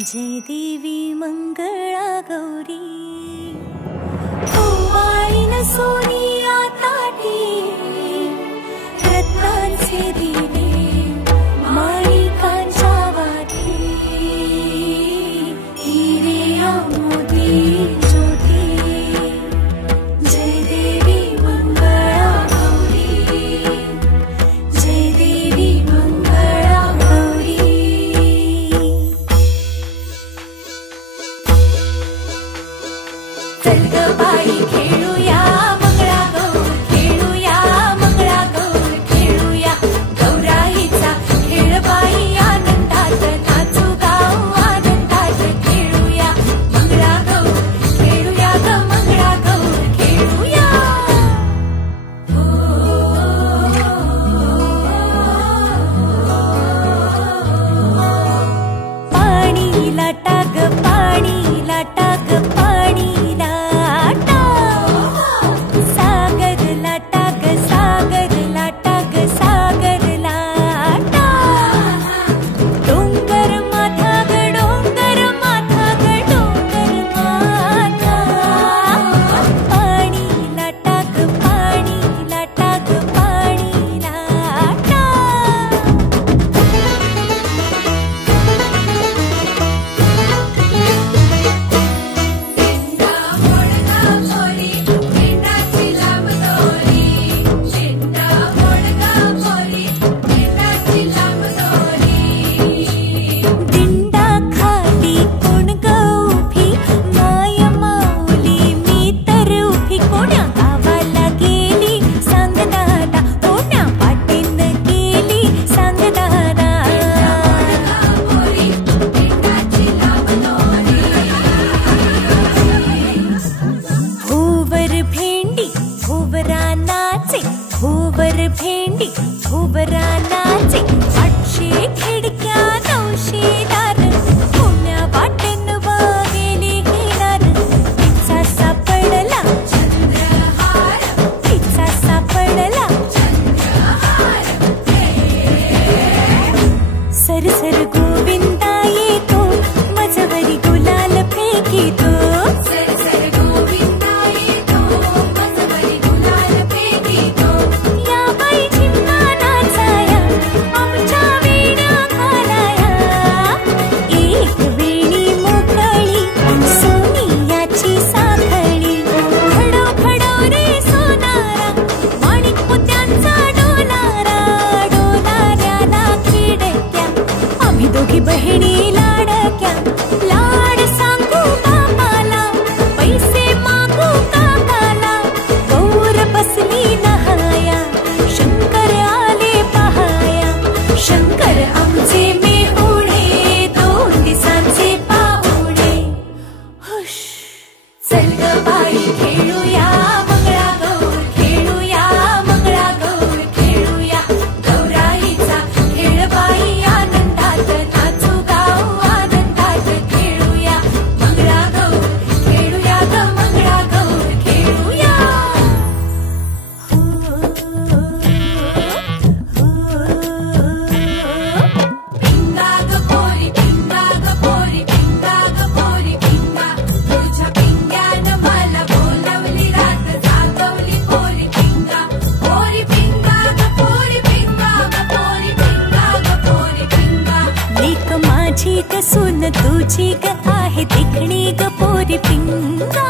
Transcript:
जय देवी मंगळा गौरी ओवाळीन सोनिया ताटी रत्नांचे दिवे माणिकांच्या वाती हिरे मोती ज्योती जय देवी मंगळा गौरी जय देवी मंगळा गौरी चल ग बाई खेळूया मंगळा गौर खेळूया मंगळा गौर खेळूया गौराईचा खेळ बाई आनंदात नाचू गाऊ आनंदात खेळूया मंगळा गौर खेळूया ग मंगळा गौर खेळूया पाणी लाटा ग पाणी लाटा ग पाणी भेंडी भुवरा नाचे 800 खिडक्या 900 दार पुण्या वाटेन गेली हिरार तिचा सापडला चंद्रहार तिचा सापडला चंद्रहार सरसर गोविंदा येतो मजवरी गुलाल फेकीतो सरसर गोविंदा येतो मजवरी गुलाल फेकीतो बहिणी लाडक्या लाड सांगू बापाला पैसे मागू काकाला गौर बसली नहाया शंकर आले पहाया शंकर आमचे मेहुणे 2 दिवसांचे पाहुणे हुश चल ग बाई खेळूया मंगळा गौर खेळूया मंगळा गौर खेळूया गौराईचा खेळ बाई माझी ग सून तुझी ग आहे देखणी ग पोरी पिंगा